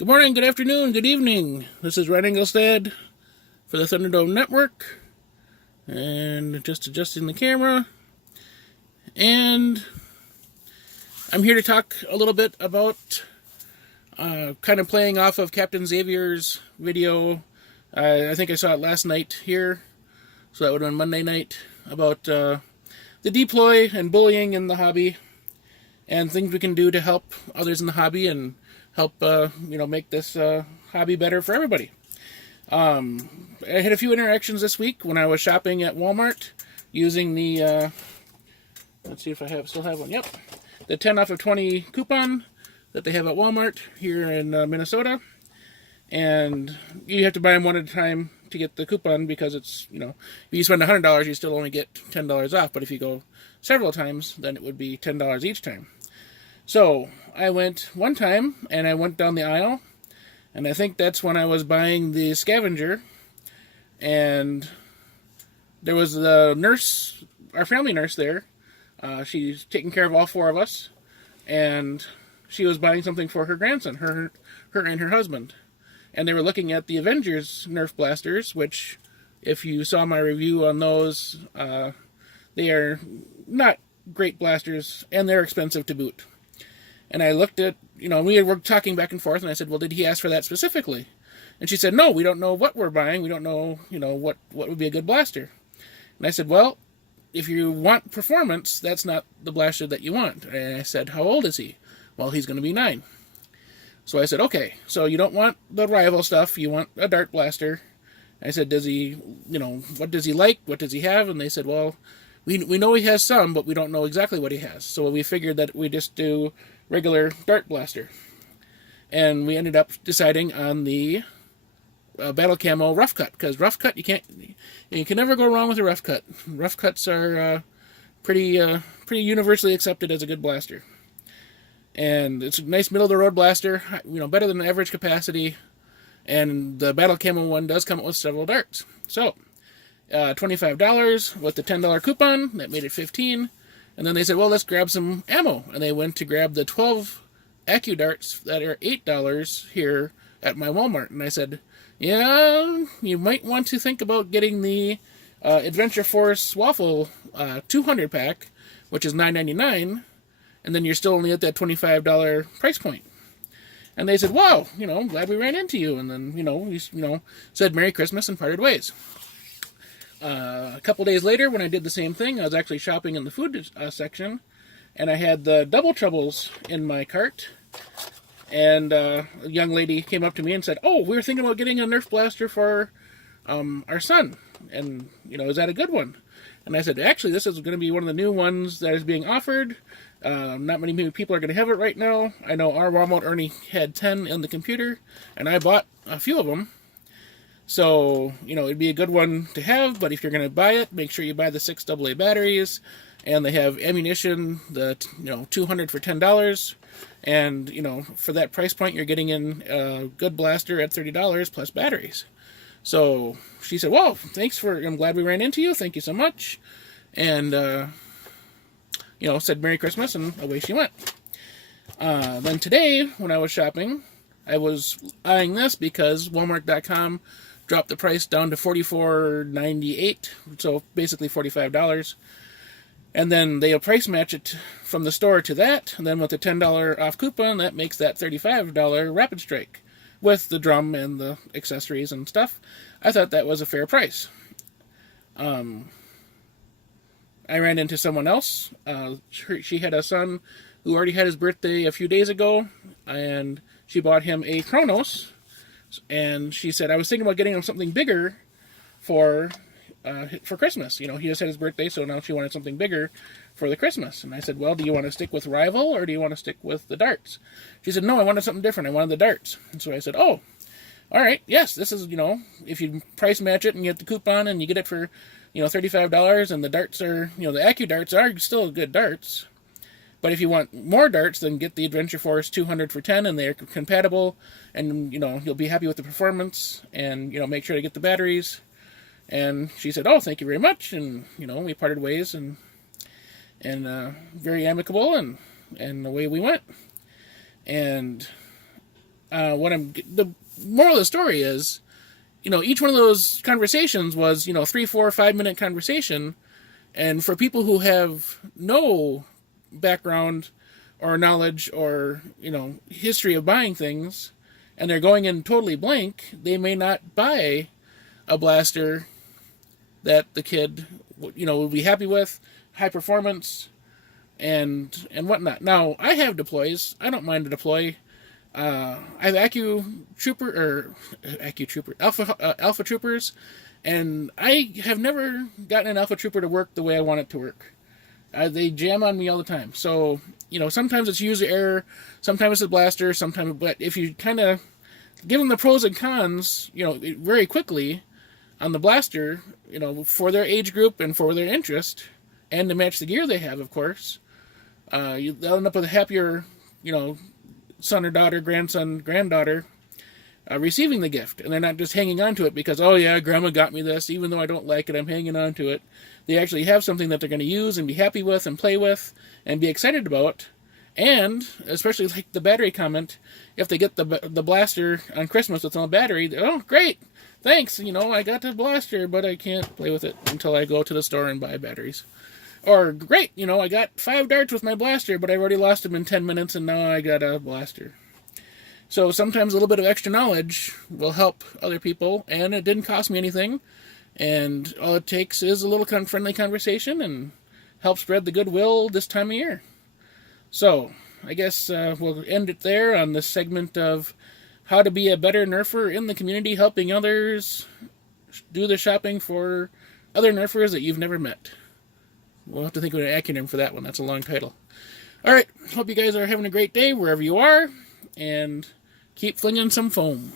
Good morning, good afternoon, good evening. This is Red Engelstad for the Thunderdome Network. And just adjusting the camera. And I'm here to talk a little bit about kind of playing off of Captain Xavier's video. I think I saw it last night here, so that would have been Monday night, about the deploy and bullying in the hobby and things we can do to help others in the hobby and help make this hobby better for everybody. I had a few interactions this week when I was shopping at Walmart using the let's see if I still have one. Yep, the 10 off of 20 coupon that they have at Walmart here in Minnesota, and you have to buy them one at a time to get the coupon because it's, if you spend $100, you still only get $10 off. But if you go several times, then it would be $10 each time. So I went one time, and I went down the aisle, and I think that's when I was buying the scavenger, and there was the nurse, our family nurse there. She's taking care of all four of us, and she was buying something for her grandson, her and her husband. And they were looking at the Avengers Nerf blasters, which, if you saw my review on those, they are not great blasters, and they're expensive to boot. And I looked at, we were talking back and forth, and I said, well, did he ask for that specifically? And she said, no, we don't know what we're buying. We don't know, what would be a good blaster. And I said, well, if you want performance, that's not the blaster that you want. And I said, how old is he? Well, he's going to be 9. So I said, okay, so you don't want the rival stuff. You want a dart blaster. I said, does he, what does he like? What does he have? And they said, well, we know he has some, but we don't know exactly what he has. So we figured that we just do regular dart blaster. And we ended up deciding on the battle camo rough cut, because rough cut, you can never go wrong with a rough cut. Rough cuts are pretty universally accepted as a good blaster. And it's a nice middle of the road blaster, better than the average capacity. And the battle camo one does come with several darts. So $25 with the $10 coupon, that made it $15. And then they said, well, let's grab some ammo. And they went to grab the 12 Accu darts that are $8 here at my Walmart. And I said, yeah, you might want to think about getting the Adventure Force Waffle 200 pack, which is $9.99. And then you're still only at that $25 price point. And they said, wow, glad we ran into you. And then, we said Merry Christmas and parted ways. A couple days later, when I did the same thing, I was actually shopping in the food section, and I had the Double Troubles in my cart, and a young lady came up to me and said, oh, we were thinking about getting a Nerf blaster for our son, and, is that a good one? And I said, actually, this is going to be one of the new ones that is being offered. Not many people are going to have it right now. I know our Walmart only had 10 in the computer, and I bought a few of them. So, it'd be a good one to have, but if you're going to buy it, make sure you buy the 6 AA batteries, and they have ammunition, the 200 for $10, and, for that price point, you're getting in a good blaster at $30 plus batteries. So, she said, well, I'm glad we ran into you, thank you so much, and, said Merry Christmas, and away she went. Then today, when I was shopping, I was eyeing this because Walmart.com dropped the price down to $44.98, so basically $45. And then they'll price match it from the store to that, and then with the $10 off coupon, that makes that $35 Rapid Strike with the drum and the accessories and stuff. I thought that was a fair price. I ran into someone else. She had a son who already had his birthday a few days ago, and she bought him a Chronos. And she said, I was thinking about getting him something bigger for Christmas. He just had his birthday, so now she wanted something bigger for the Christmas. And I said, well, do you want to stick with Rival, or do you want to stick with the darts? She said, no, I wanted something different. I wanted the darts. And so I said, oh, all right, yes, this is, if you price match it and you get the coupon and you get it for, $35, and the darts are, the Accu darts are still good darts. But if you want more darts, then get the Adventure Force 200 for $10, and they're compatible, and, you'll be happy with the performance, and, make sure to get the batteries. And she said, oh, thank you very much, and, we parted ways, and very amicable, and away we went. And The moral of the story is, each one of those conversations was, 3, 4, 5 minute conversation. And for people who have no background or knowledge or, history of buying things, and they're going in totally blank, they may not buy a blaster that the kid, will be happy with, high performance, and whatnot. Now, I have deploys. I don't mind a deploy. I have Alpha Troopers, and I have never gotten an Alpha Trooper to work the way I want it to work. They jam on me all the time. So, sometimes it's user error, sometimes it's a blaster, but if you kind of give them the pros and cons, very quickly on the blaster, for their age group and for their interest, and to match the gear they have, of course, they'll end up with a happier, son or daughter, grandson, granddaughter, receiving the gift. And they're not just hanging on to it because, oh yeah, grandma got me this, even though I don't like it, I'm hanging on to it. They actually have something that they're going to use and be happy with and play with and be excited about. And, especially like the battery comment, if they get the blaster on Christmas with no battery, oh, great, thanks, I got the blaster, but I can't play with it until I go to the store and buy batteries. Or, great, I got 5 darts with my blaster, but I already lost them in 10 minutes, and now I got a blaster. So sometimes a little bit of extra knowledge will help other people, and it didn't cost me anything. And all it takes is a little friendly conversation and help spread the goodwill this time of year. So, I guess we'll end it there on this segment of how to be a better nerfer in the community, helping others do the shopping for other nerfers that you've never met. We'll have to think of an acronym for that one. That's a long title. All right. Hope you guys are having a great day wherever you are. And keep flinging some foam.